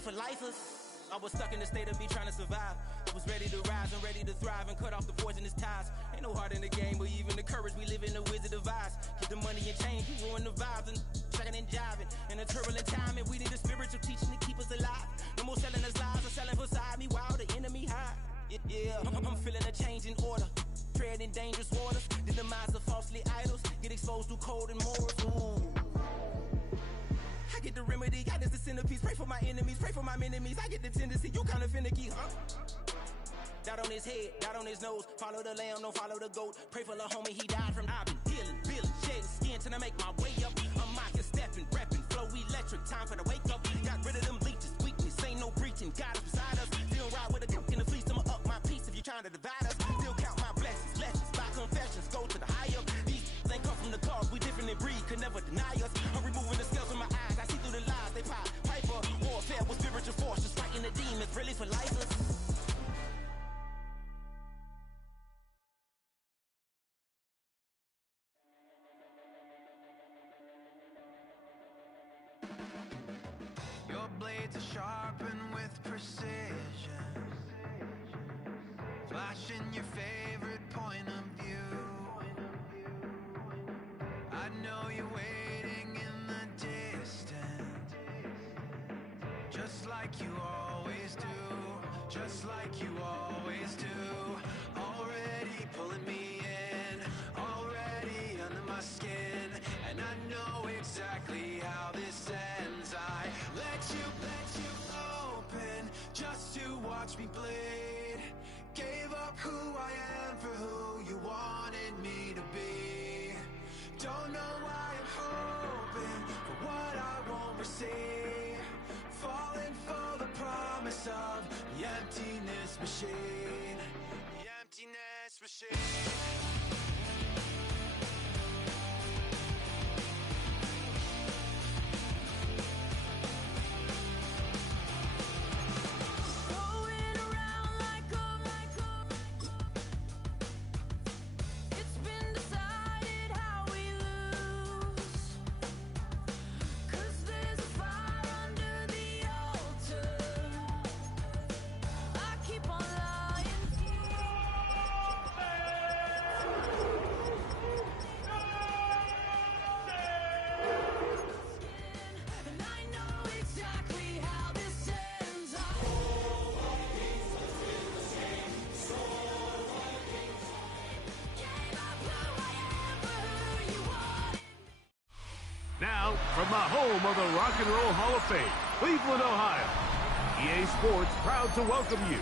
really for lifers. I was stuck in the state of me trying to survive. I was ready to rise and ready to thrive and cut off the poisonous ties. Ain't no heart in the game, but even the courage we live in the wizard of eyes. Get the money and change, we ruin the vibes and checking and jiving. In a turbulent time, and we need a spiritual teaching to keep us alive. No more selling us lies or selling beside me while the enemy hide. Yeah, I'm feeling a change in order. Treading dangerous waters. The demise of falsely idols. Get exposed through code and morals. Ooh. I get the remedy, God is the centerpiece. Pray for my enemies, pray for my enemies. I get the tendency, you kinda finicky, huh? Dot on his head, dot on his nose. Follow the lamb, don't follow the goat. Pray for the homie, he died from. I've been dealing, shedding skin till I make my way up. I'm mocking, stepping, repping, flow electric. Time for the wake up. Got rid of them leeches, weakness, ain't no breaching. God is beside us. Still ride with a cook in the fleece. I'ma up my piece if you're trying to divide us. Still count my blessings, lessons, by confessions. Go to the high up. These ain't come from the cause, we different in breed, could never deny us. I'm removing the scales from my eyes. I see through the lies, they pop. Piper, warfare with spiritual force, just fighting the demons, really for lifers. Your blades are sharpened with precision, flashing your favorite point of view. I know you're waiting in the distance, just like you always do, just like you always do. Already pulling me in, already under my skin, and I know exactly how this ends. I let you open just to watch me bleed. Gave up who I am for who you wanted me to be. Don't know why I'm hoping for what I won't receive. Falling for the promise of the emptiness machine. The emptiness machine. Now, from the home of the Rock and Roll Hall of Fame, Cleveland, Ohio, EA Sports proud to welcome you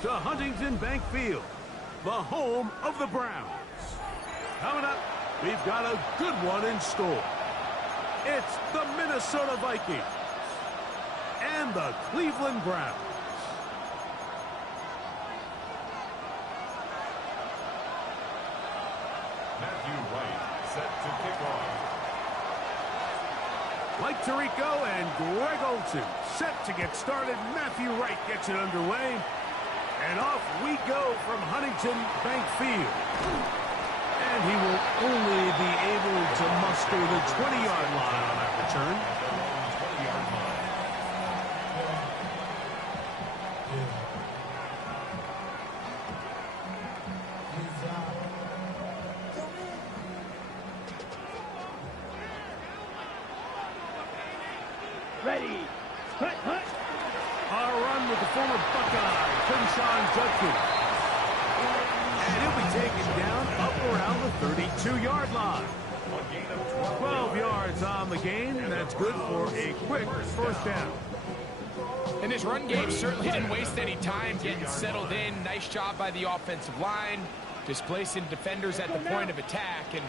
to Huntington Bank Field, the home of the Browns. Coming up, we've got a good one in store. It's the Minnesota Vikings and the Cleveland Browns. Matthew Wright set to kick off. Mike Tirico and Greg Olsen set to get started. Matthew Wright gets it underway. And off we go from Huntington Bank Field. And he will only be able to muster the 20-yard line on that return. 20-yard line. Ready. Hut, hut. Our run with the former Buckeye, Quinshawn Judkins. And he'll be taken down up around the 32-yard line. 12 yards on the gain, and that's good for a quick first down. And this run game certainly didn't waste any time getting settled in. Nice job by the offensive line, displacing defenders at the point of attack, and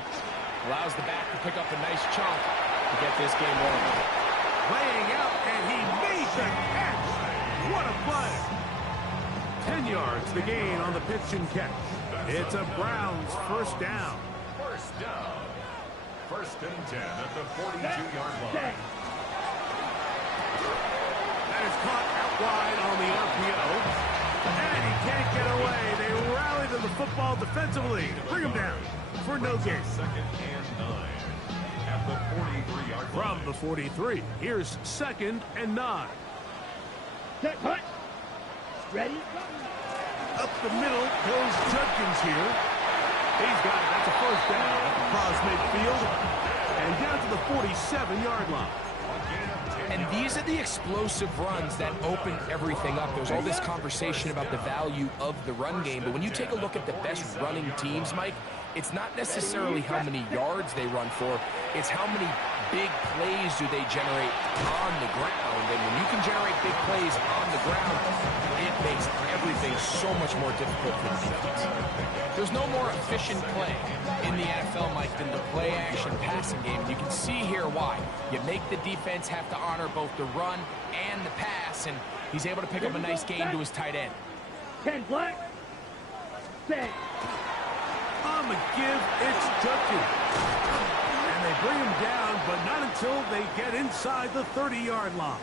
allows the back to pick up a nice chunk to get this game rolling. Laying out, and he made the catch. What a play. 10 yards the gain on the pitch and catch. It's a Browns first down. First down. First and 10 at the 42-yard line. That is caught out wide on the RPO. And he can't get away. They rally to the football defensively. Bring him down for no gain. Second and 9 at the 43-yard line. From the 43, here's second and 9. Set, hut. Ready? Up the middle goes Judkins here. He's got it. That's a first down across midfield. And down to the 47-yard line. And these are the explosive runs that open everything up. There's all this conversation about the value of the run game, but when you take a look at the best running teams, Mike, it's not necessarily how many yards they run for, it's how many big plays do they generate on the ground. And when you can generate big plays on the ground, it makes everything so much more difficult for the defense. There's no more efficient play in the NFL, Mike, than the play-action passing game. And you can see here why. You make the defense have to honor both the run and the pass, and he's able to pick up a nice gain to his tight end. 10 black. Set. On the give, it's Judkins. And they bring him down, but not until they get inside the 30-yard line.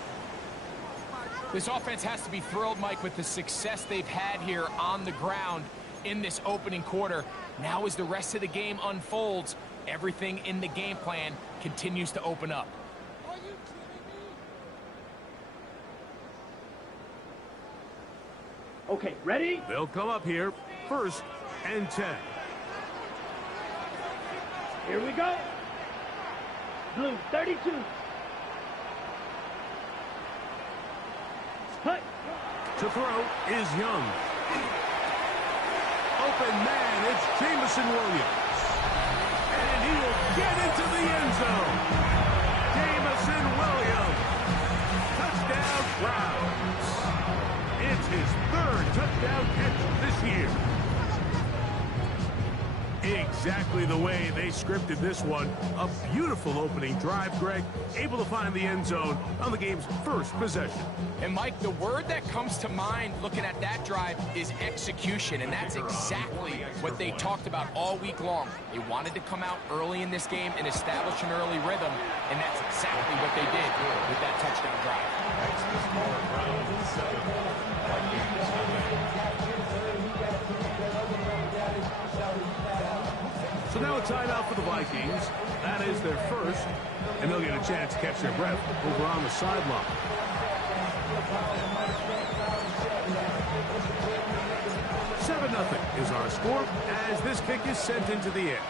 This offense has to be thrilled, Mike, with the success they've had here on the ground in this opening quarter. Now as the rest of the game unfolds, everything in the game plan continues to open up. Okay, ready? They'll come up here, 1st and 10. Here we go. Blue, 32. Hut. To throw is Young. Open man, it's Jamison Williams. And he will get into the end zone. Jamison Williams. Touchdown Browns. It's his 3rd touchdown catch this year. Exactly the way they scripted this one. A beautiful opening drive, Greg. Able to find the end zone on the game's first possession. And, Mike, the word that comes to mind looking at that drive is execution, and that's exactly what they talked about all week long. They wanted to come out early in this game and establish an early rhythm, and that's exactly what they did with that touchdown drive. So now a timeout for the Vikings. That is their first, and they'll get a chance to catch their breath over on the sideline. $7-0 is our score as this kick is sent into the air.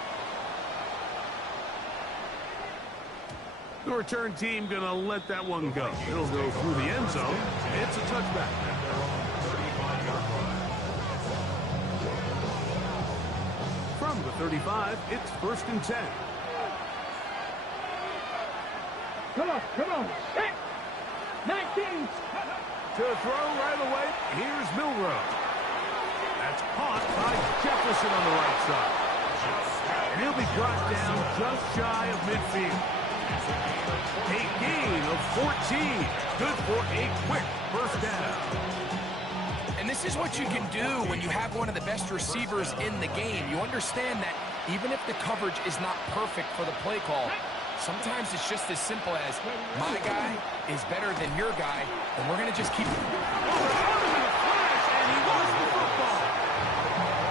The return team going to let that one go. It'll go through the end zone. It's a touchback. From the 35, it's 1st and 10. Come on. Set. 19. To throw right away, here's Milrow. That's caught by Jefferson on the right side. And he'll be brought down just shy of midfield. A gain of 14. Good for a quick first down. And this is what you can do when you have one of the best receivers in the game. You understand that even if the coverage is not perfect for the play call, sometimes it's just as simple as my guy is better than your guy, and we're going to just keep... And he lost the football.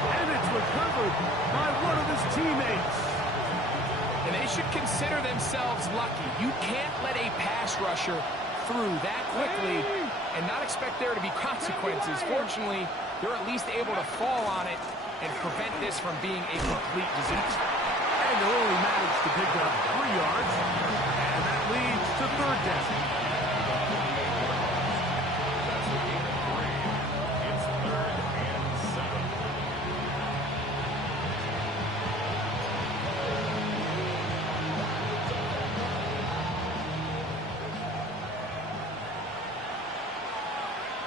And it's recovered by one of his teammates. And they should consider themselves lucky. You can't let a pass rusher through that quickly and not expect there to be consequences. Fortunately, they're at least able to fall on it and prevent this from being a complete disaster. And they'll only manage to pick up 3 yards, and that leads to 3rd down. It's 3rd and 7.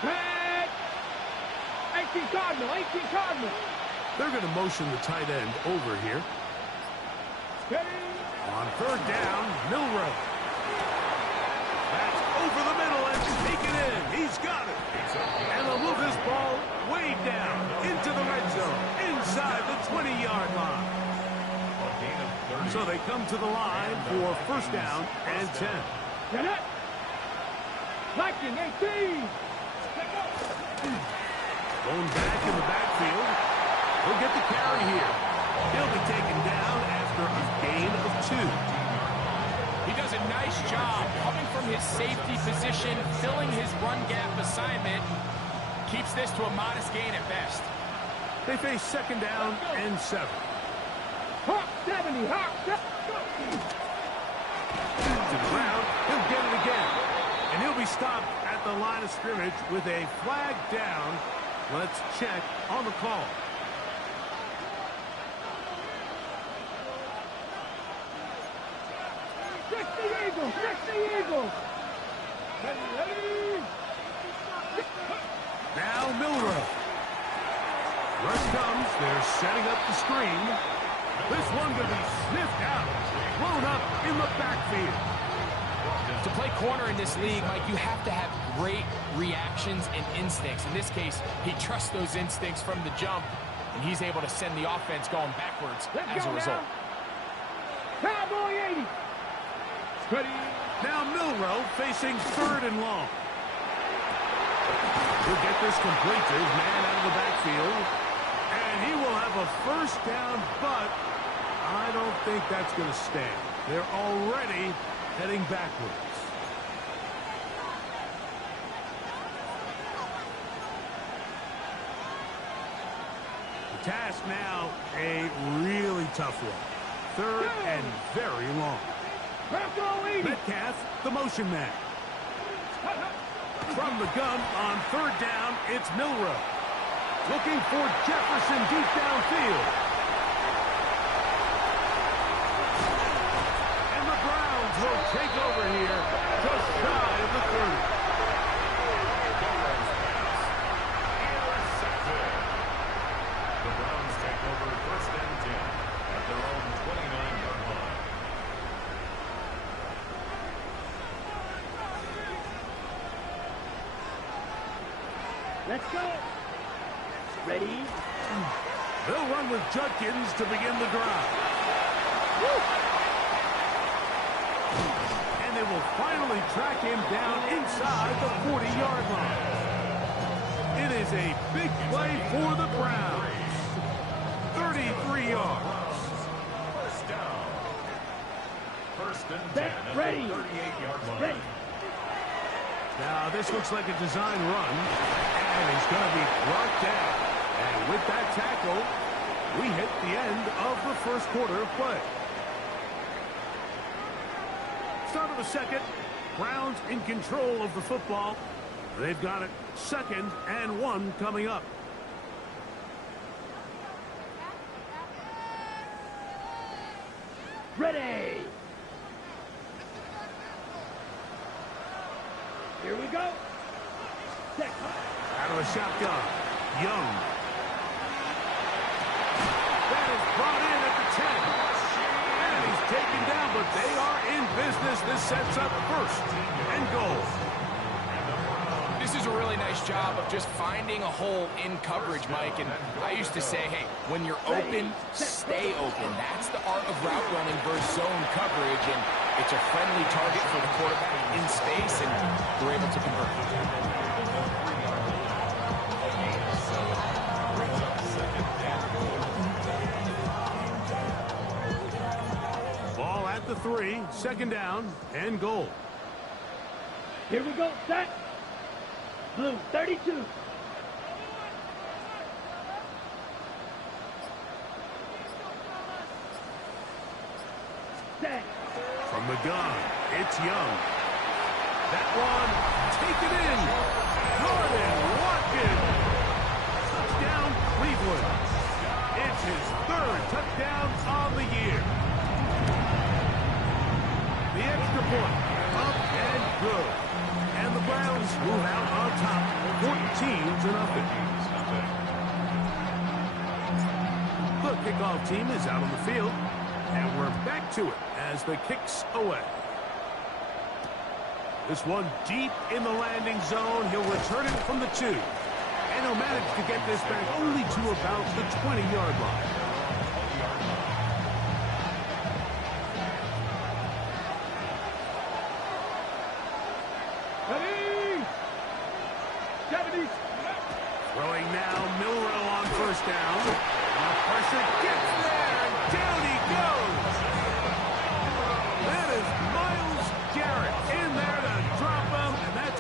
Red. 18 Cardinal. They're going to motion the tight end over here. On 3rd down, Milrow. That's over the middle and taken in. He's got it. And they'll move this ball way down into the red zone, inside the 20-yard line. So they come to the line for 1st down and 10. Get it. Viking 18. Going back in the backfield. He'll get the carry here. He'll be taken down after a gain of 2. He does a nice job coming from his safety position, filling his run gap assignment. Keeps this to a modest gain at best. They face second down and 7. Hawk 70, Hawk 70. To the ground, he'll get it again. And he'll be stopped at the line of scrimmage with a flag down. Let's check on the call. Fix the Eagles, fix the Eagles. Ready. Now Milrow. Rush comes. They're setting up the screen. This one going to be sniffed out. Blown up in the backfield. To play corner in this league, Mike, you have to have great reactions and instincts. In this case, he trusts those instincts from the jump, and he's able to send the offense going backwards as a result. Cowboy 80. Ready. Now Milrow facing 3rd and long. He'll get this complete to his man out of the backfield. And he will have a first down, but I don't think that's going to stand. They're already heading backwards. The task now, a really tough one. 3rd and very long. Metcalf, the motion man. From the gun on 3rd down, it's Milrow. Looking for Jefferson deep downfield. And the Browns will take over here just shy of the 30. The Browns take over 1st and 10 at their own 29-yard line. Let's go. Ready. They'll run with Judkins to begin the drive. And they will finally track him down inside the 40-yard line. It is a big play for the Browns. 33 yards. First down. 1st and 10 Set, at ready. the 38-yard line. Ready. Now this looks like a design run. And he's going to be brought down. And with that tackle, we hit the end of the first quarter of play. Start of the second. Browns in control of the football. They've got it 2nd and 1 coming up. Ready. Here we go. Set. Out of the shotgun. Young. That is brought in at the 10. And he's taken down, but they are in business. This sets up 1st and goal. This is a really nice job of just finding a hole in coverage, Mike. And I used to say, hey, when you're open, stay open. That's the art of route running versus zone coverage. And it's a friendly target for the quarterback in space, and they're able to convert. Ball at the 3, 2nd down and goal. Here we go. Set. Blue 32. Set. From the gun, it's Young. That one, taken in. Jordan Watkins. Touchdown, Cleveland. It's his 3rd touchdown on the year. The extra point, up and good. And the Browns move out on top, 14-0. The kickoff team is out on the field, and we're back to it as the kick's away. This one deep in the landing zone. He'll return it from the 2. And he'll manage to get this back only to about the 20-yard line. Ready. 70. Throwing now, Milrow on 1st down. The pressure gets there, and down he goes. That is Miles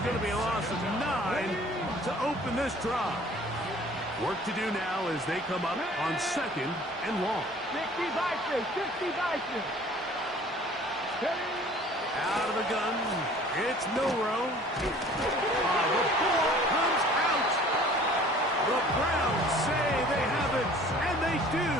going to be a loss of 9 to open this drive. Work to do now as they come up on 2nd and long. 60 vices, 60 vices. Out of the gun, it's Milrow. The ball comes out. The Browns say they have it, and they do.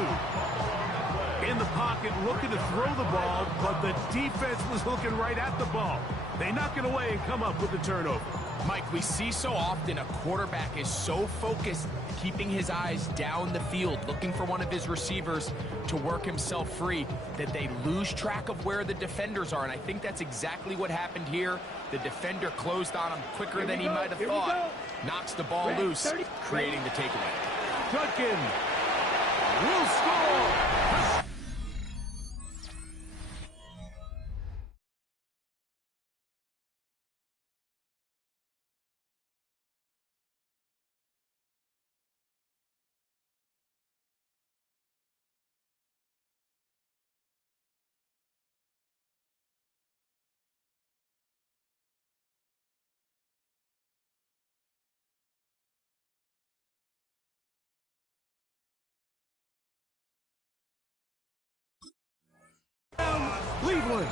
In the pocket, looking to throw the ball, but the defense was looking right at the ball. They knock it away and come up with the turnover. Mike, we see so often a quarterback is so focused, keeping his eyes down the field, looking for one of his receivers to work himself free, that they lose track of where the defenders are. And I think that's exactly what happened here. The defender closed on him quicker than he might have thought. Knocks the ball loose, creating the takeaway. Judkin will score. Cleveland.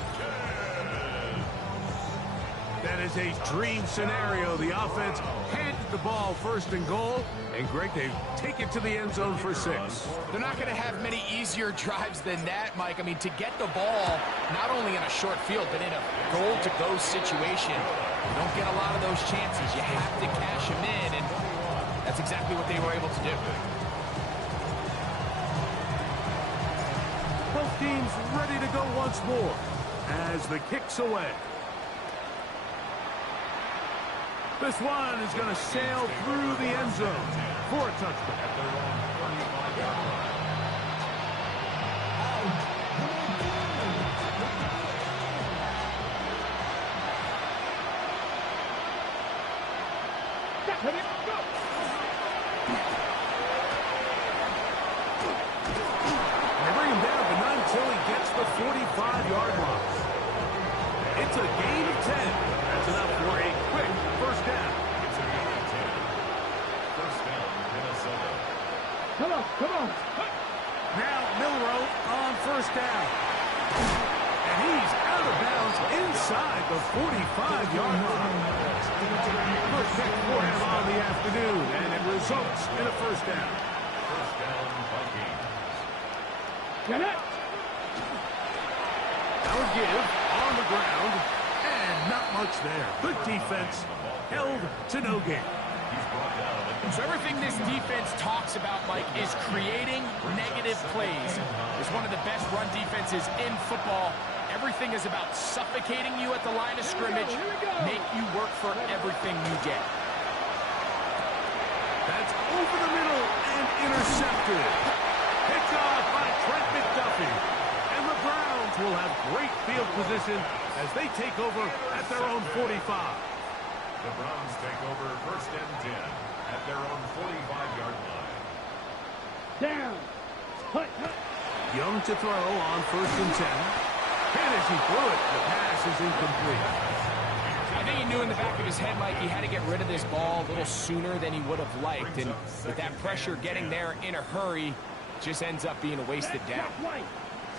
That is a dream scenario. The offense handed the ball 1st and goal, and Greg, they take it to the end zone for 6. They're not going to have many easier drives than that, Mike. I mean, to get the ball, not only in a short field, but in a goal-to-go situation, you don't get a lot of those chances. You have to cash them in, and that's exactly what they were able to do. Both teams ready to go once more as the kick's away. This one is going to sail through the end zone for a touchdown. They bring him down, but not until he gets the 45-yard line. It's a gain of 10. That's enough for a quick first down. It's a gain of 10. First down, Minnesota. Come on, come on. Now Milrow on first down. And he's out of bounds inside the 45-yard line. First pick for him on the afternoon, and it results in a first down. First down, Vikings. Get it. Our give on the ground, and not much there. Good defense, held to no gain. He's brought down. So everything this defense talks about, Mike, is creating negative plays. It's one of the best run defenses in football. Everything is about suffocating you at the line of scrimmage, make you work for everything you get. That's over the middle and intercepted. Picked off by Trent McDuffie. And the Browns will have great field position as they take over at their own 45. The Browns take over first and 10 at their own 45-yard line. Down. Hut, hut. Young to throw on first and 10. And as he threw it, the pass is incomplete. I think he knew in the back of his head, Mike, he had to get rid of this ball a little sooner than he would have liked. And with that pressure getting there in a hurry, just ends up being a wasted down. Right.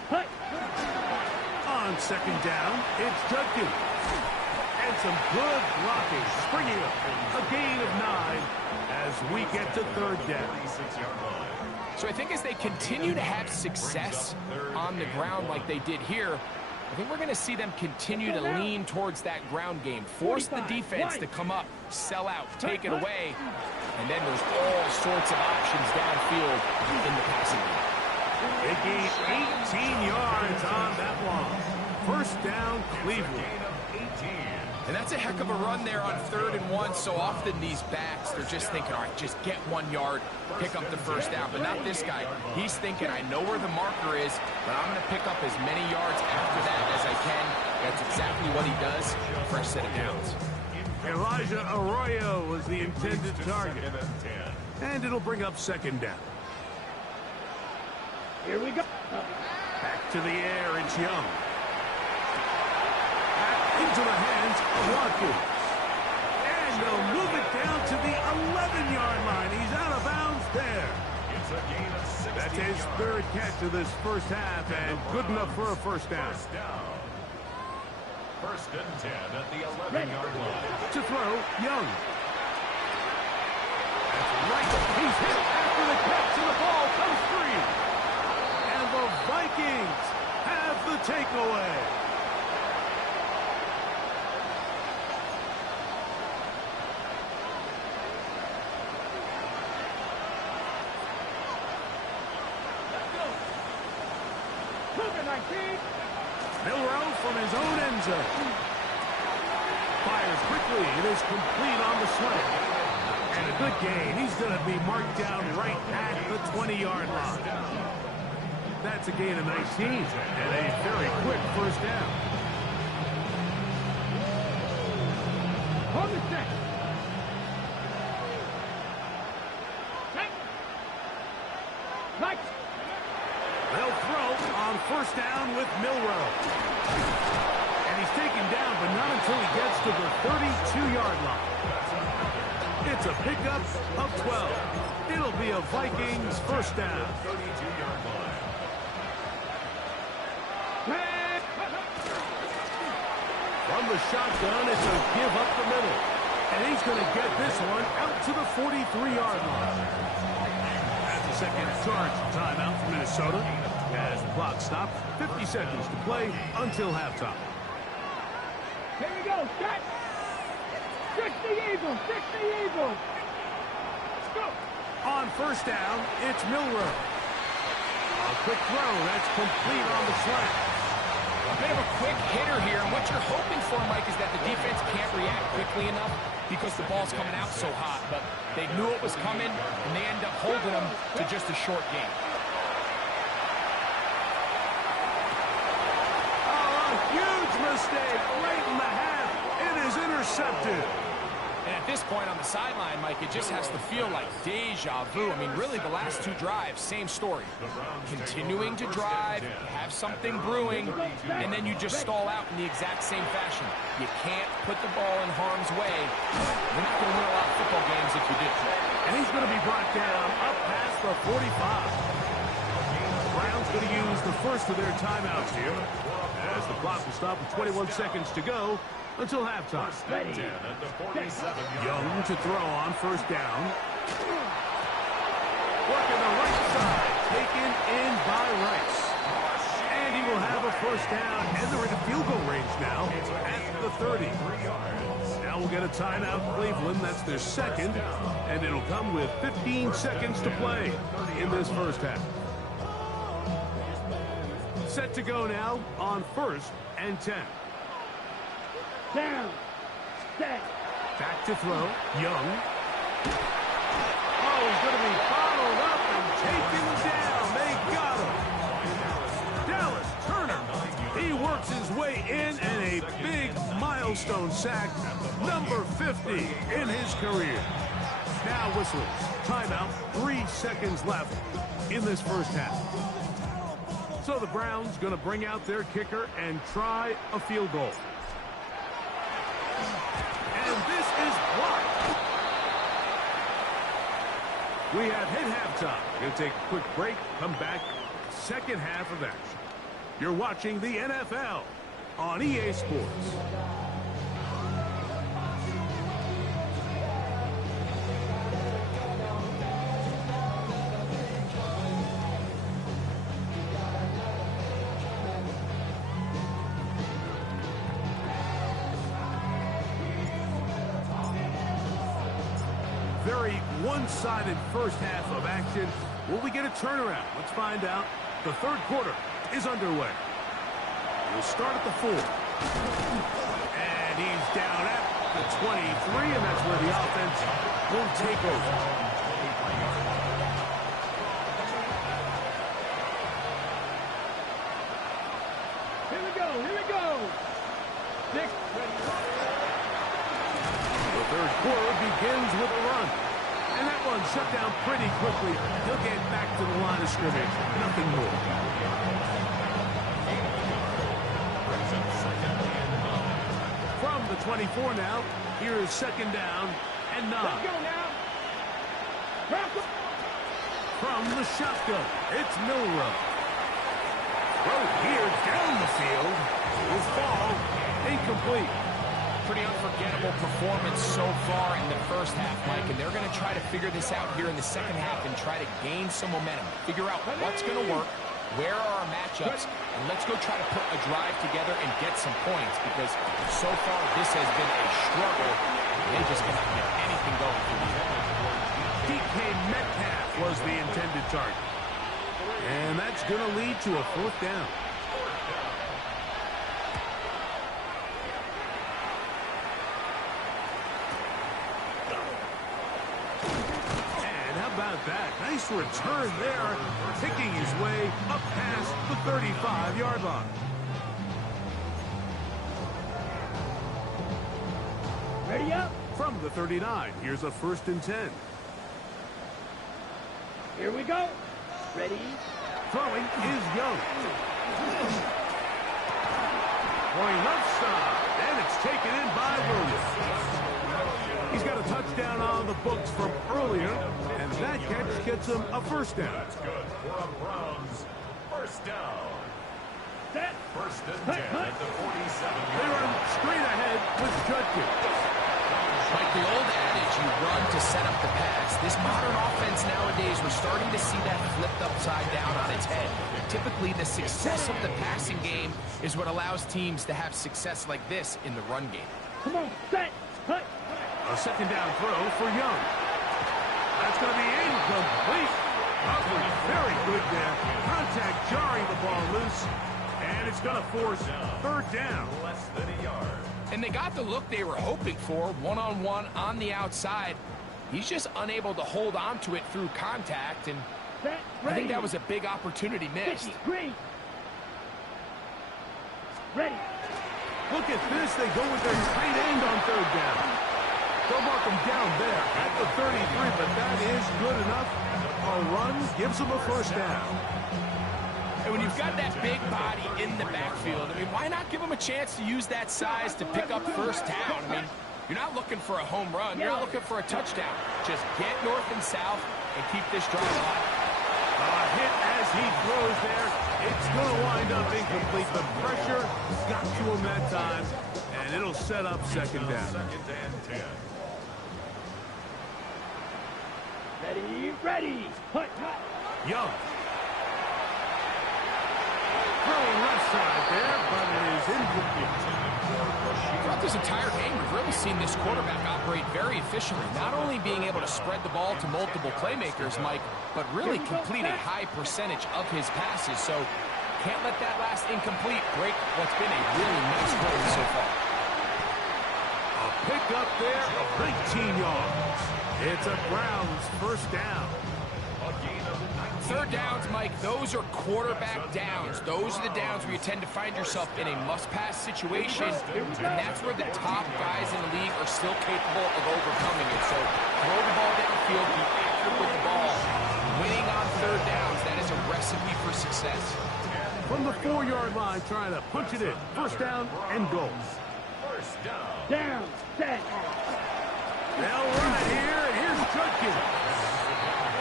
Hut. On second down, it's Judkin. And some good blocking, springing up a gain of 9 as we get to third down. 36-yard line. So I think as they continue to have success on the ground like they did here, I think we're going to see them continue to lean towards that ground game, force the defense to come up, sell out, take it away, and then there's all sorts of options downfield in the passing game. They gained 18 yards on that long. First down, Cleveland. And that's a heck of a run there on 3rd and 1. So often these backs, they're just thinking, all right, just get 1 yard, pick up the first down. But not this guy. He's thinking, I know where the marker is, but I'm going to pick up as many yards after that as I can. That's exactly what he does. Fresh set of downs. Elijah Arroyo was the intended target. And it'll bring up second down. Here we go. Back to the air, it's Young. Back into the hands of Watkins. 11-yard line. He's out of bounds there. It's a gain of 16 That's his third catch of this first half, and good enough for a first down. First down. First and 10 at the 11-yard line. To throw, Young. That's right. He's hit after the catch, and the ball comes free. And the Vikings have the takeaway. Milrow from his own end zone. Fires quickly. It is complete on the slant. And a good gain. He's going to be marked down right at the 20-yard line. That's a gain of 19 and a very quick first down. Hold the set. Right. They'll throw on first down with Milrow. And he's taken down, but not until he gets to the 32-yard line. It's a pickup of 12. It'll be a Vikings first down. 32-yard line. From the shotgun, it's a give up the middle. And he's going to get this one out to the 43-yard line. That's a second charge timeout for Minnesota. As the clock stops, 50 seconds to play until halftime. Here we go. Set. 60 Eagles. 60 Eagles. Let's go. On first down, it's Milrow. A quick throw. That's complete on the slant. A bit of a quick hitter here, and what you're hoping for, Mike, is that the defense can't react quickly enough because the ball's coming out so hot. But they knew it was coming, and they end up holding them to just a short game. Huge mistake right in the half. It is intercepted. And at this point on the sideline, Mike, it just has to feel like deja vu. I mean, really, the last two drives, same story. Continuing to drive, have something brewing, and then you just stall out in the exact same fashion. You can't put the ball in harm's way. You're not going to win a lot of football games if you do. And he's going to be brought down up past the 45. Brown's going to use the first of their timeouts here, as the clock will stop with 21 seconds to go until halftime. Young to throw on first down. Working the right side, taken in by Rice. And he will have a first down, and they're in field goal range now at the 30. Now we'll get a timeout, Cleveland. That's their second, and it'll come with 15 seconds to play in this first half. Set to go now on first and 10. Down. Set. Back to throw. Young. Oh, he's going to be bottled up and taken down. They got him. Dallas Turner. He works his way in, and a big milestone sack, number 50 in his career. Now whistles. Timeout. 3 seconds left in this first half. So the Browns going to bring out their kicker and try a field goal. And this is blocked. We have hit halftime. Going to take a quick break, come back, second half of action. You're watching the NFL on EA Sports. Very one-sided first half of action. Will we get a turnaround? Let's find out. The third quarter is underway. We'll start at the 4. And he's down at the 23, and that's where the offense will take over. Here we go. Here we go. 6. The third quarter begins with a run. And that one shut down pretty quickly. He'll get back to the line of scrimmage. Nothing more. From the 24 now, here is second down and 9. Let's go now. From the shotgun, it's Milrow. Throw here down the field. Will fall. Incomplete. Pretty unforgettable performance so far in the first half, Mike, and they're going to try to figure this out here in the second half and try to gain some momentum. Figure out what's going to work, where are our matchups, and let's go try to put a drive together and get some points, because so far this has been a struggle. They just cannot get anything going for these. DK Metcalf was the intended target. And that's going to lead to a fourth down. And how about that? Nice return there, picking his way up past the 35-yard line. Ready up. From the 39, here's a 1st and 10. Here we go. Ready. Throwing is Young. Going left side, and it's taken in by Williams. He's got a touchdown on the books from earlier, and that catch gets him a 1st down. That's good for a Browns 1st down. Set. 1st and 10 at the 47. They run straight ahead with Judkins. Like the old adage, you run to set up the pass. This modern offense nowadays, we're starting to see that flipped upside down on its head. Typically, the success of the passing game is what allows teams to have success like this in the run game. Come on. Set. Hut. A 2nd down throw for Young. That's going to be incomplete. Coverage very good there. Contact jarring the ball loose. And it's going to force 3rd down. Less than a yard. And they got the look they were hoping for, one-on-one on the outside. He's just unable to hold on to it through contact, and Set. I Ready. think that was a big opportunity missed. 50. Green. Ready. Look at this. They go with their tight end on 3rd down. They'll mark him down there at the 33, but that is good enough. A run gives them a 1st down. And when you've got that big body in the backfield, I mean, why not give him a chance to use that size to pick up 1st down? I mean, you're not looking for a home run. You're not looking for a touchdown. Just get north and south and keep this drive alive. A hit as he throws there. It's going to wind up incomplete. The pressure got to him that time, and it'll set up 2nd down. 2nd and 10. Ready. Ready. Hut. Hut. Young. Throwing left side there, but it is incomplete. Throughout this entire game, we've really seen this quarterback operate very efficiently, not only being able to spread the ball to multiple playmakers, Mike, but really complete a high percentage of his passes. So can't let that last incomplete break what's been a really nice run so far. A pick up there of 19 yards. It's a Browns 1st down. 3rd downs, Mike, those are quarterback downs. Those are the downs where you tend to find yourself in a must-pass situation, and that's where the top guys in the league are still capable of overcoming it. So throw the ball downfield, be accurate with the ball. Winning on 3rd downs, that is a recipe for success. From the 4-yard line, trying to punch it in. 1st down and goal. 1st down. Down. Set. They'll run it here, and here's Judkins.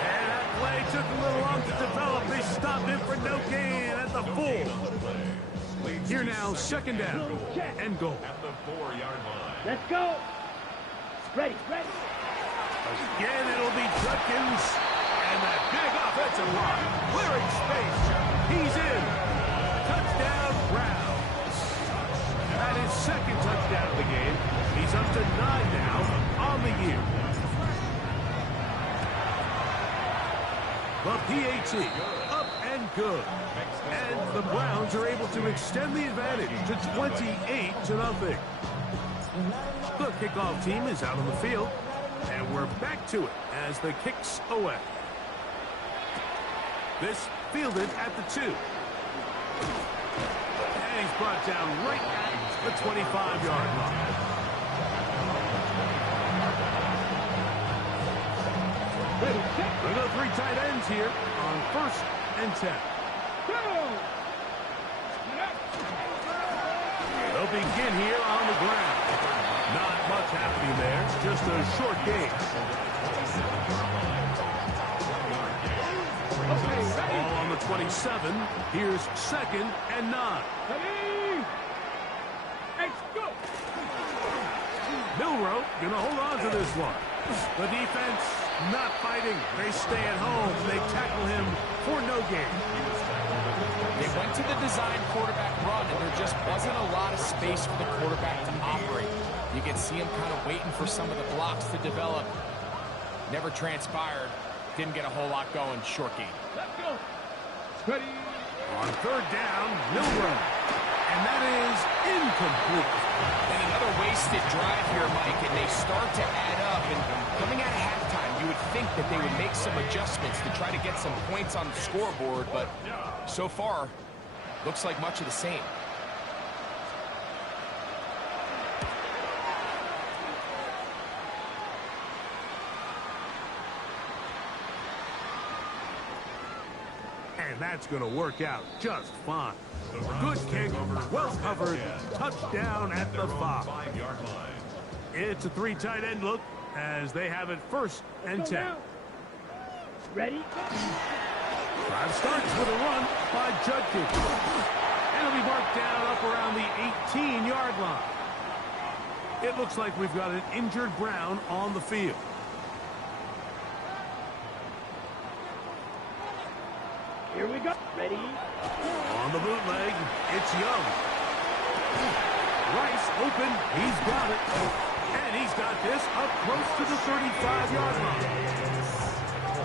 And that play took a little long to develop. They stopped it for no gain at the 4. Here now, 2nd down and goal. At the 4-yard line. Let's go. Ready. Ready. Again, it'll be Judkins. And that big offensive line clearing space. He's in. Touchdown, Browns. That is 2nd touchdown of the game. He's up to 9 now on the year. The PAT, up and good. And the Browns are able to extend the advantage to 28-0. The kickoff team is out on the field, and we're back to it as the kick's away. This fielded at the 2. And he's brought down right at the 25-yard line. We go 3 tight ends here on 1st and 10. They'll begin here on the ground. Not much happening there. Just a short game. Ball on the 27. Here's 2nd and 9. Ready? Let's go. Milroe going to hold on to this one. The defense not fighting. They stay at home. They tackle him for no gain. They went to the design quarterback run, and there just wasn't a lot of space for the quarterback to operate. You can see him kind of waiting for some of the blocks to develop. Never transpired. Didn't get a whole lot going. Short game. Let's go. Ready? On 3rd down, Milroe. And that is incomplete. And another wasted drive here, Mike, and they start to add up. And coming out of halftime, you would think that they would make some adjustments to try to get some points on the scoreboard, but so far, looks like much of the same. And that's going to work out just fine. Good kick, well covered, touchdown at the 5-yard line. It's a 3 tight end look as they have it 1st and 10. Ready? Drive starts with a run by Judkins. And it'll be marked down up around the 18-yard line. It looks like we've got an injured Brown on the field. Here we go. Ready? On the bootleg, it's Young. Rice open, he's got it. And he's got this up close to the 35-yard line.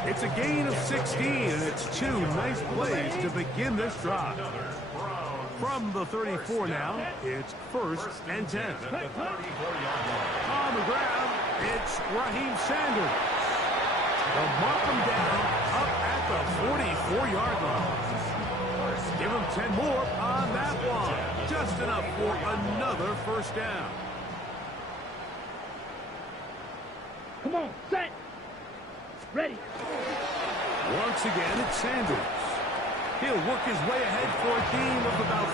It's a gain of 16, and it's 2 nice plays to begin this drive. From the 34 now, it's 1st and 10. On the ground, it's Raheem Sanders. They'll mark him down up at the 44-yard line. Give him 10 more on that one. Just enough for another 1st down. Come on, set. Ready. Once again, it's Sanders. He'll work his way ahead for a gain of about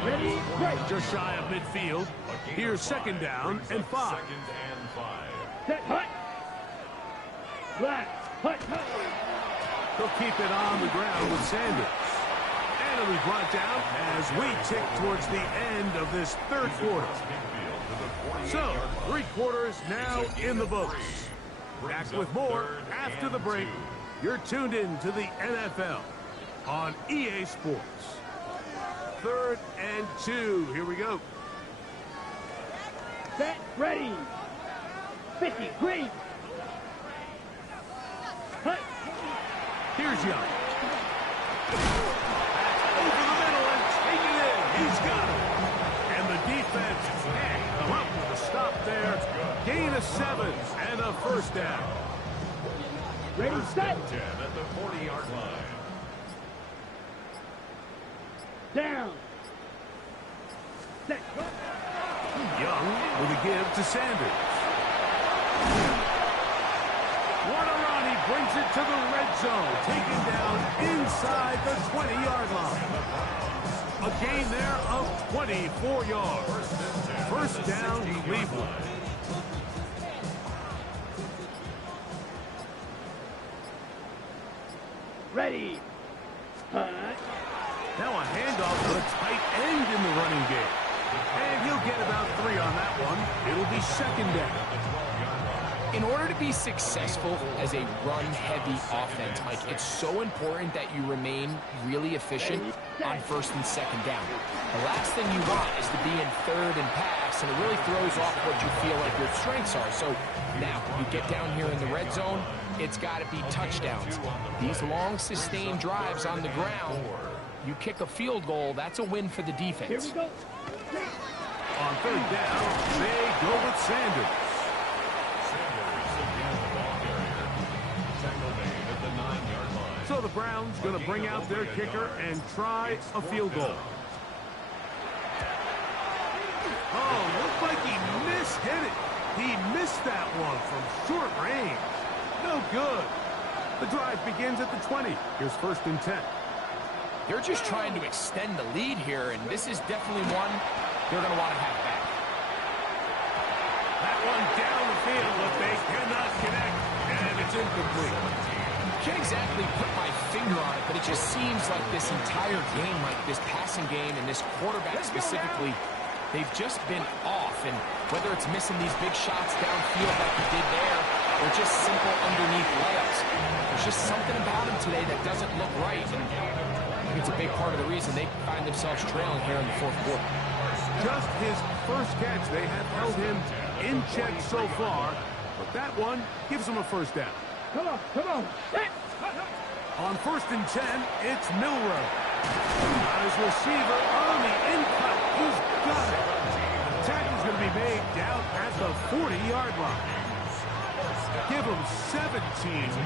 4. Ready, break. Just shy of midfield. Here's 2nd down and 5. Set, hut. Flat, hut, hut. He'll keep it on the ground with Sanders. And it'll be brought down as we tick towards the end of this 3rd quarter. So, 3 quarters now in the books. Back with more after the break. You're tuned in to the NFL on EA Sports. 3rd and 2. Here we go. Set, ready. 50, green. Hut. Here's Young. Over the middle and take it in. He's got it. And the defense can't come up with a stop there. Gain of 7 and a 1st down. Ready, set. At the 40-yard line. Down. Set, go. Young with a give to Sanders. What a run. He brings it to the red zone. Taken down inside the 20-yard line. A gain there of 24 yards. 1st down, Cleveland. Ready. Hut. Now a handoff to a tight end in the running game. And he'll get about 3 on that one. It'll be 2nd down. In order to be successful as a run-heavy offense, Mike, it's so important that you remain really efficient on 1st and 2nd down. The last thing you want is to be in 3rd and pass, and it really throws off what you feel like your strengths are. So now, you get down here in the red zone, it's got to be touchdowns. These long, sustained drives on the ground, you kick a field goal, that's a win for the defense. Here we go. On 3rd down, they go with Sanders. So the Browns going to bring out their kicker and try a field goal. Oh, looked like he mishit it. He missed that one from short range. No good. The drive begins at the 20. Here's 1st and 10. They're just trying to extend the lead here, and this is definitely one they're going to want to have back. That one down the field, but they cannot connect. And it's It's incomplete. Can't exactly put my finger on it, but it just seems like this entire game, like this passing game and this quarterback specifically, they've just been off. And whether it's missing these big shots downfield like he did there, or just simple underneath layups, there's just something about him today that doesn't look right. And I think it's a big part of the reason they find themselves trailing here in the fourth quarter. Just his first catch. They have held him in check so far, but that one gives him a first down. Come on, come on. On 1st and 10, it's Milroe. His receiver on the in-cut. He's got it. The tackle's going to be made down at the 40-yard line. Give them 17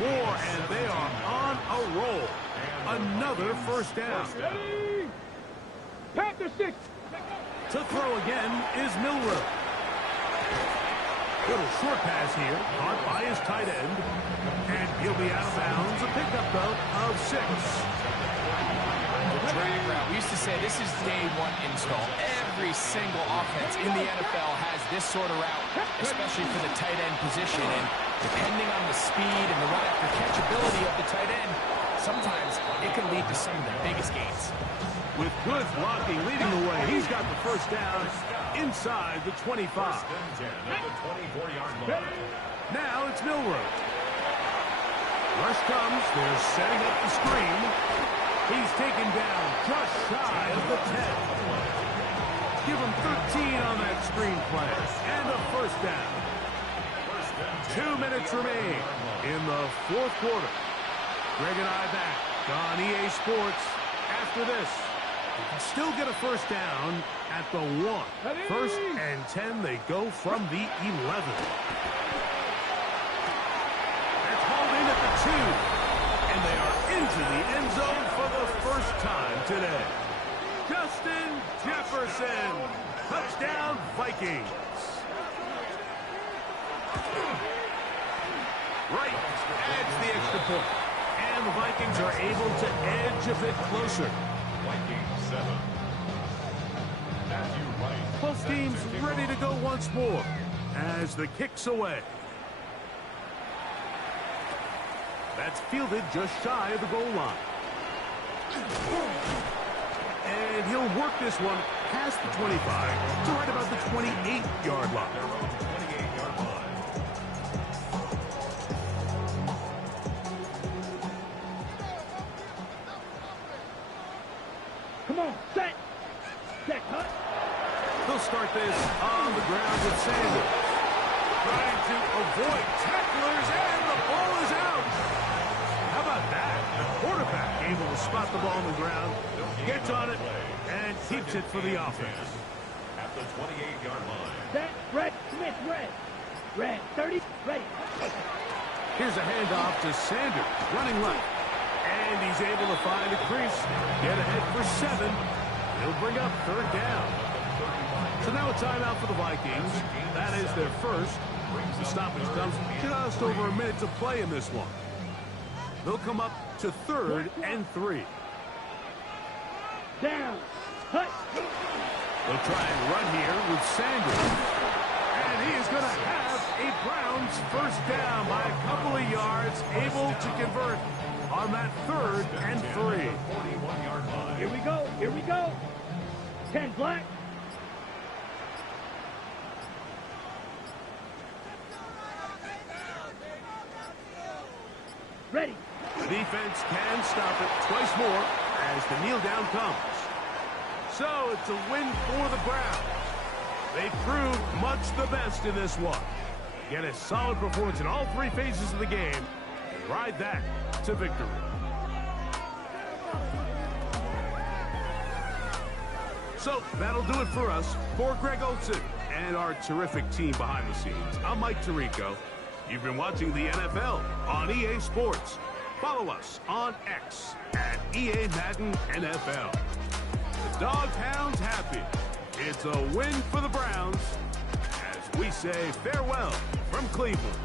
more, and they are on a roll. Another first down. Ready? Panther 6. To throw again is Milroe. Little short pass here, caught by his tight end, and he'll be out of bounds. A pickup, though, of 6. The drag route. We used to say this is day one install. Every single offense in the NFL has this sort of route, especially for the tight end position. And depending on the speed and the run after catch ability of the tight end, sometimes it can lead to some of the biggest gains. With good blocking leading the way, he's got the first down inside the 25. Now it's Milroe. Rush comes. They're setting up the screen. He's taken down just shy of the 10. Give him 13 on that screen play. And a first down. 2 minutes remain in the fourth quarter. Greg and I back on EA Sports after this. They can still get a first down at the 1. 1st and 10, they go from the 11. That's hauled in at the 2. And they are into the end zone for the first time today. Justin Jefferson. Touchdown, Vikings. Wright adds the extra point. And the Vikings are able to edge a bit closer. Vikings 7. Matthew Wright. Both teams ready to go once more as the kick's away. That's fielded just shy of the goal line. And he'll work this one past the 25 to right about the 28-yard line. Come on, set. Set, cut. They'll start this on the ground with Sanders. Trying to avoid tacklers, and the ball is out. How about that? The quarterback able to spot the ball on the ground, gets on it, and keeps it for the offense. At the 28-yard line. Set, red, Smith, red. Red, 30, ready. Here's a handoff to Sanders, running left. And he's able to find a crease, get ahead for 7. He'll bring up 3rd down. So now a timeout for the Vikings. That is their first. The stoppage comes just over a minute to play in this one. They'll come up to 3rd and 3. Down, cut. They'll try and run here with Sanders. And he is going to have a Browns first down by a couple of yards, able to convert on that 3rd and 3. Here we go, here we go. 10 black. Ready. The defense can stop it twice more as the kneel down comes. So it's a win for the Browns. They proved much the best in this one. Get a solid performance in all 3 phases of the game and ride that to victory. So that'll do it for us. For Greg Olson and our terrific team behind the scenes, I'm Mike Tirico. You've been watching the NFL on EA Sports. Follow us on X at EA Madden NFL. The Doghound's happy. It's a win for the Browns as we say farewell from Cleveland.